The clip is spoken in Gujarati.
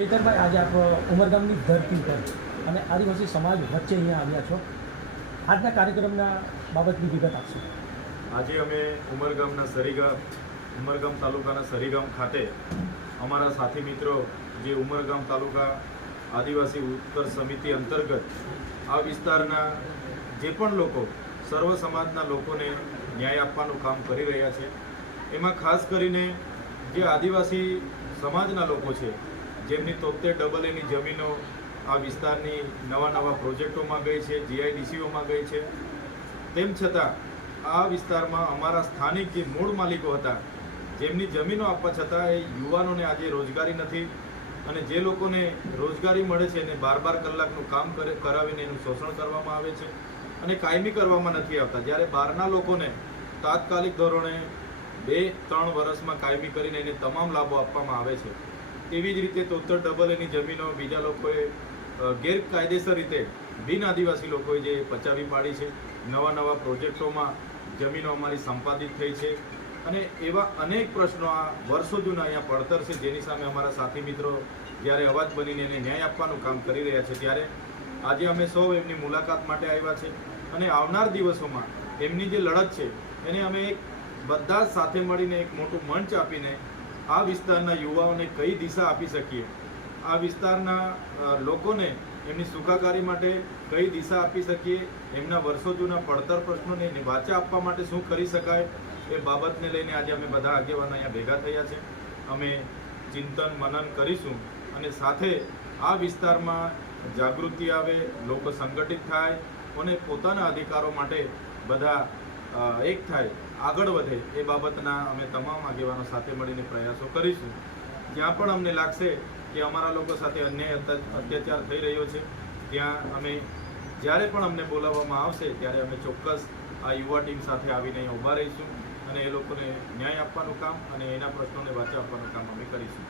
ચૈતરભાઈ, આજે આપ ઉમરગામની ધરતી પર અને આદિવાસી સમાજ વચ્ચે અહીંયા આવ્યા છો. આજના કાર્યક્રમના બાબતની વિગત આપશો. આજે અમે ઉમરગામ તાલુકાના સરીગામ ખાતે અમારા સાથી મિત્રો જે ઉમરગામ તાલુકા આદિવાસી ઉત્કર્ષ સમિતિ અંતર્ગત આ વિસ્તારના જે પણ લોકો સર્વ સમાજના લોકોને ન્યાય આપવાનું કામ કરી રહ્યા છે, એમાં ખાસ કરીને જે આદિવાસી સમાજના લોકો છે જેમની 73AA જમીનો આ વિસ્તારની નવા પ્રોજેક્ટોમાં ગઈ છે, GIDCઓમાં ગઈ છે, તેમ છતાં આ વિસ્તારમાં અમારા સ્થાનિક જે મૂળ માલિકો હતા જેમની જમીનો આપવા છતાં એ યુવાનોને આજે રોજગારી નથી અને જે લોકોને રોજગારી મળે છે એને 12 કલાકનું કામ કરાવીને એનું શોષણ કરવામાં આવે છે અને કાયમી કરવામાં નથી આવતા. જ્યારે બહારના લોકોને તાત્કાલિક ધોરણે 2-3 વર્ષમાં કાયમી કરીને એને તમામ લાભો આપવામાં આવે છે. એવી જ રીતે 73AA જમીનો બીજા લોકોએ ગેરકાયદેસર રીતે બિન આદિવાસી લોકોએ જે પચાવી પાડી છે. નવા પ્રોજેક્ટોમાં જમીનો અમારી સંપાદિત થઈ છે અને એવા અનેક પ્રશ્નો આ વર્ષો જૂના અહીંયા પડતર છે, જેની સામે અમારા સાથી મિત્રો જ્યારે અવાજ બનીને એને ન્યાય આપવાનું કામ કરી રહ્યા છે, ત્યારે આજે અમે સૌ એમની મુલાકાત માટે આવ્યા છે અને આવનાર દિવસોમાં એમની જે લડત છે એને અમે બધા સાથે મળીને એક મોટું મંચ આપીને આ વિસ્તારના યુવાઓને કઈ દિશા આપી શકીએ, આ વિસ્તારના લોકોને એમની સુખાકારી માટે કઈ દિશા આપી શકીએ, એમના વર્ષો જૂના પડતર પ્રશ્નોને વાચા આપવા માટે શું કરી શકાય, એ બાબતને લઈને આજે અમે બધા આગેવાનો અહીંયા ભેગા થયા છે. અમે ચિંતન મનન કરીશું અને સાથે આ વિસ્તારમાં જાગૃતિ આવે, લોકો સંગઠિત થાય અને પોતાના અધિકારો માટે બધા એક થાય, આગળ વધે, એ બાબતના અમે તમામ આગેવાનો સાથે મળીને પ્રયાસો કરીશું. જ્યાં પણ અમને લાગશે કે અમારા લોકો સાથે અન્યાય અત્યાચાર થઈ રહ્યો છે, ત્યાં અમે જ્યારે પણ અમને બોલાવવામાં આવશે ત્યારે અમે ચોક્કસ આ યુવા ટીમ સાથે આવીને અહીંયા ઊભા રહીશું અને એ લોકોને ન્યાય આપવાનું કામ અને એના પ્રશ્નોને વાચા આપવાનું કામ અમે કરીશું.